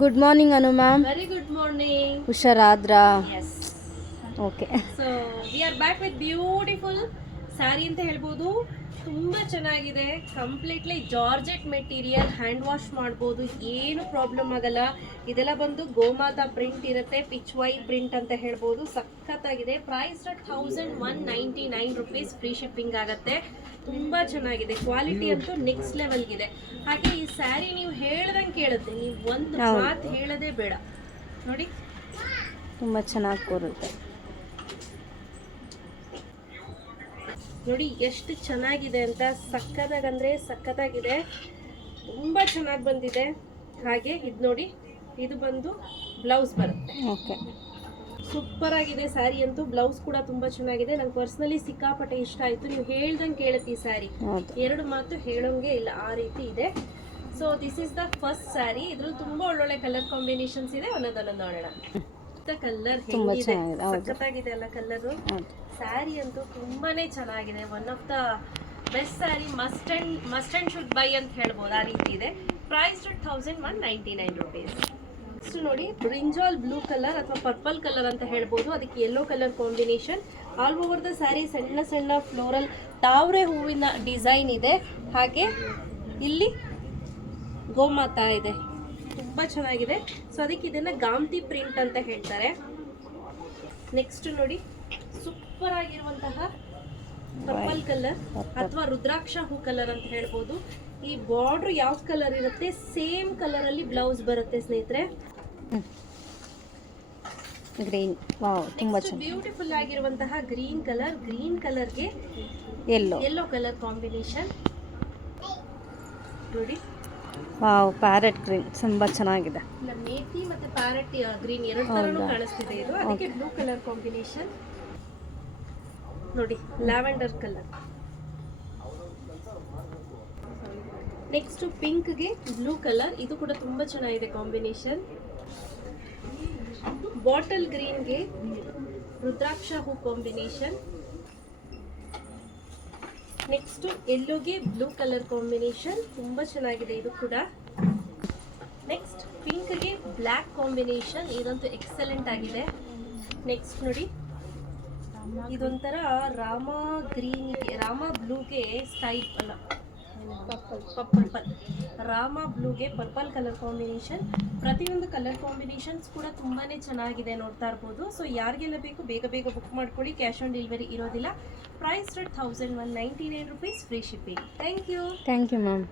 Good morning Anu ma'am. Very good morning. ಹುಷಾರಾದ್ರಾ? Yes. Okay. So we are back with beautiful sari ಅಂತ ಹೇಳ್ಬೋದು. ತುಂಬ ಚೆನ್ನಾಗಿದೆ. Completely georgette material, hand wash ಮಾಡ್ಬೋದು, ಏನು ಪ್ರಾಬ್ಲಮ್ ಆಗಲ್ಲ. ಇದೆಲ್ಲ ಬಂದು ಗೋಮಾತಾ ಪ್ರಿಂಟ್ ಇರುತ್ತೆ, ಪಿಚ್ ವೈ ಪ್ರಿಂಟ್ ಅಂತ ಹೇಳ್ಬೋದು. ಸಖತ್ತಾಗಿದೆ. ಪ್ರೈಸ್ 1199 ರುಪೀಸ್, ಫ್ರೀ ಶಿಪ್ಪಿಂಗ್ ಆಗುತ್ತೆ. ತುಂಬ ಚೆನ್ನಾಗಿದೆ. ಕ್ವಾಲಿಟಿ ಅಂತೂ ನೆಕ್ಸ್ಟ್ ಲೆವೆಲ್ಗಿದೆ. ಹಾಗೆ ಈ ಸ್ಯಾರಿ ನೀವು ಹೇಳ್ದಂಗೆ ಕೇಳುತ್ತೆ, ನೀವು ಒಂದು ಮಾತು ಹೇಳೋದೇ ಬೇಡ. ನೋಡಿ ತುಂಬ ಚೆನ್ನಾಗಿ ಕೂರುತ್ತೆ. ನೋಡಿ ಎಷ್ಟು ಚೆನ್ನಾಗಿದೆ ಅಂತ. ಸಕ್ಕತ್ತಾಗಂದರೆ ಸಕ್ಕತ್ತಾಗಿದೆ. ತುಂಬ ಚೆನ್ನಾಗಿ ಬಂದಿದೆ. ಹಾಗೆ ಇದು ನೋಡಿ, ಇದು ಬಂದು ಬ್ಲೌಸ್ ಬರುತ್ತೆ. ಓಕೆ, ಸೂಪರ್ ಆಗಿದೆ ಸ್ಯಾರಿ ಅಂತೂ. ಬ್ಲೌಸ್ ಕೂಡ ತುಂಬ ಚೆನ್ನಾಗಿದೆ. ನಂಗೆ ಪರ್ಸ್ನಲಿ ಸಿಕ್ಕಾಪಟ್ಟೆ ಇಷ್ಟ ಆಯಿತು. ನೀವು ಹೇಳ್ದಂಗೆ ಕೇಳುತ್ತೆ ಈ ಸ್ಯಾರಿ. ಎರಡು ಮಾತು ಹೇಳೋಂಗೆ ಇಲ್ಲ, ಆ ರೀತಿ ಇದೆ. So this is the first sari. ಇದ್ರಲ್ಲಿ ತುಂಬ ಒಳ್ಳೊಳ್ಳೆ ಕಲರ್ ಕಾಂಬಿನೇಷನ್ಸ್ ಇದೆ. ಒಂದೊಂದು ನೋಡೋಣ. ಕಲರ್ ಸಖತ್ತಾಗಿದೆ ಅಲ್ಲ ಕಲರು. ಸ್ಯಾರಿ ಅಂತೂ ತುಂಬಾನೇ ಚೆನ್ನಾಗಿದೆ. One of the best sari, must and should buy ಅಂತ ಹೇಳ್ಬೋದು, ಆ ರೀತಿ ಇದೆ. Price 1199 rupees. ನೆಕ್ಸ್ಟ್ ನೋಡಿ, ಬ್ರಿಂಜಾಲ್ ಬ್ಲೂ ಕಲರ್ ಅಥವಾ ಪರ್ಪಲ್ ಕಲರ್ ಅಂತ ಹೇಳ್ಬೋದು. ಅದಕ್ಕೆ yellow colour combination. All over the sari ಸಣ್ಣ ಸಣ್ಣ ಫ್ಲೋರಲ್ ತಾವರೆ ಹೂವಿನ ಡಿಸೈನ್ ಇದೆ. ಹಾಗೆ ಇಲ್ಲಿ ಗೋಮಾತಾ ಇದೆ. ತುಂಬ ಚೆನ್ನಾಗಿದೆ. ಸೊ ಅದಕ್ಕೆ ಇದನ್ನು ಗಾಮ್ತಿ ಪ್ರಿಂಟ್ ಅಂತ ಹೇಳ್ತಾರೆ. ನೆಕ್ಸ್ಟ್ ನೋಡಿ, ಸೂಪರ್ ಆಗಿರುವಂತಹ ಪರ್ಪಲ್ ಕಲರ್ ಅಥವಾ ರುದ್ರಾಕ್ಷ ಹೂ ಕಲರ್ ಅಂತ ಹೇಳ್ಬೋದು. ಈ ಬಾರ್ಡರ್ ಯಾವ ಕಲರ್ ಇರುತ್ತೆ, ಸೇಮ್ ಕಲರ್ ಅಲ್ಲಿ ಬ್ಲೌಸ್ ಬರುತ್ತೆ ಸ್ನೇಹಿತರೆ. ಗ್ರೀನ್, ವಾವ್, ತುಂಬಾ ಚೆನ್ನಾಗಿ ಬ್ಯೂಟಿಫುಲ್ ಆಗಿರುವಂತಹ ಗ್ರೀನ್ ಕಲರ್ಗೆ ಯೆಲ್ಲೋ ಕಲರ್ ಕಾಂಬಿನೇಷನ್ ನೋಡಿ. ವಾವ್, ಪ್ಯಾರೆಟ್ ಗ್ರೀನ್ ತುಂಬಾ ಚೆನ್ನಾಗಿದೆ. ಮೇಥಿ ಮತ್ತೆ ಪ್ಯಾರೆಟ್ ಗ್ರೀನ್ ಎರಡು ತರನೂ ಕಾಣಿಸ್ತಿದೆ ಇದು. ಅದಕ್ಕೆ ಬ್ಲೂ ಕಲರ್ ಕಾಂಬಿನೇಷನ್ ನೋಡಿ, ಲ್ಯಾವೆಂಡರ್ ಕಲರ್. ನೆಕ್ಸ್ಟ್ ಪಿಂಕ್ಗೆ ಬ್ಲೂ ಕಲರ್, ಇದು ಕೂಡ ತುಂಬಾ ಚೆನ್ನಾಗಿದೆ ಕಾಂಬಿನೇಷನ್. ಬಾಟಲ್ ಗ್ರೀನ್ಗೆ ರುದ್ರಾಕ್ಷ ಹೂ ಕಾಂಬಿನೇಷನ್. ನೆಕ್ಸ್ಟ್ ಯೆಲ್ಲೋಗೆ ಬ್ಲೂ ಕಲರ್ ಕಾಂಬಿನೇಷನ್, ತುಂಬ ಚೆನ್ನಾಗಿದೆ ಇದು ಕೂಡ. ನೆಕ್ಸ್ಟ್ ಪಿಂಕ್ಗೆ ಬ್ಲ್ಯಾಕ್ ಕಾಂಬಿನೇಷನ್, ಇದಂತೂ ಎಕ್ಸಲೆಂಟ್ ಆಗಿದೆ. ನೆಕ್ಸ್ಟ್ ನೋಡಿ, ಇದೊಂಥರ ರಾಮ ಗ್ರೀನ್ಗೆ, ರಾಮ ಬ್ಲೂಗೆ ಸ್ಟೈಲ್ ಅಲ್ಲ, ಪರ್ಪಲ್ ರಾಮ ಬ್ಲೂಗೆ ಪರ್ಪಲ್ ಕಲರ್ ಕಾಂಬಿನೇಷನ್. ಪ್ರತಿಯೊಂದು ಕಲರ್ ಕಾಂಬಿನೇಷನ್ಸ್ ಕೂಡ ತುಂಬಾ ಚೆನ್ನಾಗಿದೆ, ನೋಡ್ತಾ ಇರ್ಬೋದು. ಸೊ ಯಾರಿಗೆಲ್ಲ ಬೇಕು ಬೇಗ ಬೇಗ ಬುಕ್ ಮಾಡ್ಕೊಳ್ಳಿ. ಕ್ಯಾಶ್ ಆನ್ ಡೆಲಿವರಿ ಇರೋದಿಲ್ಲ. Price 1199 rupees, free shipping. Thank you ma'am.